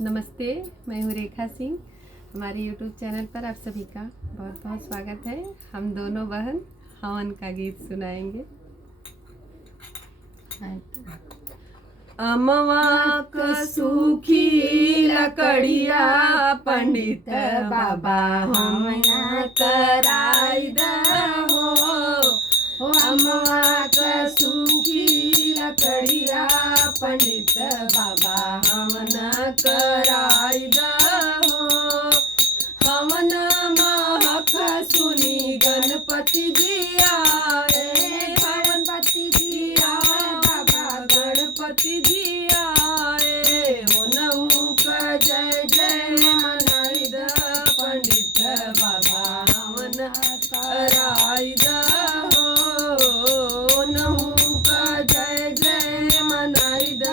नमस्ते, मैं हूँ रेखा सिंह। हमारे YouTube चैनल पर आप सभी का बहुत बहुत स्वागत है। हम दोनों बहन हवन का गीत सुनाएंगे। अमवा क सूखी लकड़िया पंडित बाबा हमना कराई दहो। अमवा क सूखी लकड़िया पंडित बाबा हमना कराई दहो। हवन महक सुनी गणपति जी आए, गणपति जी आए, बाबा गणपति जी आए। ओनहु क जय जय मनाई द पंडित बाबा हवन कराई दहो। ओनहु क जय जय मनाई द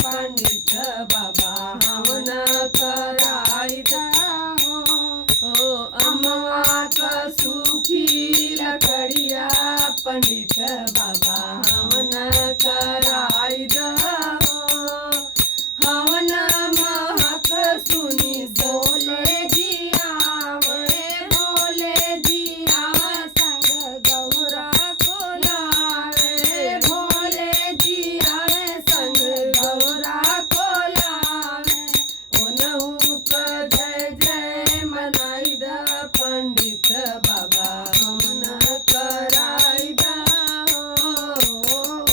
पंडित बाबा हवन कराई दहो। अमवा क सूखी लकड़िया पंडित बाबा हवन कराई दहो। हवन महक सुनी बोले जी आवे, बोले जी आवे संग गौरा को लावे, भोले जी आवे संग गौरा को लावे। ओनहु क जय जय मनाई द पंडित बाबा हमना कराई दहो।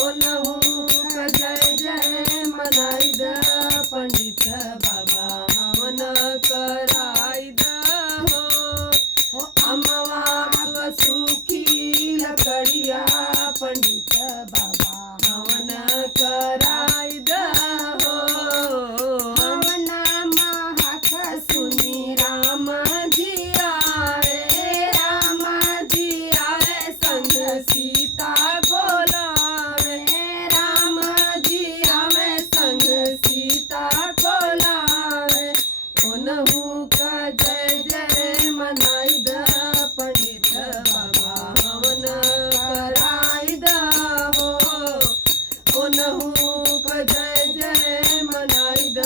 ओनहु क जय जय मनाई द पंडित बाबा हमना कराई दहो। अमवा क सूखी लकड़िया पंडित बाबा हवन कराई दहो। हवन महक सुनी राम जी आए, राम जी आए संग सीता को लावे, राम जी आवे संग सीता को लावे। ओनहु क जय जय मनाई द पंडित बाबा हवन कराई दहो। ओनहु क जय जय मनाई द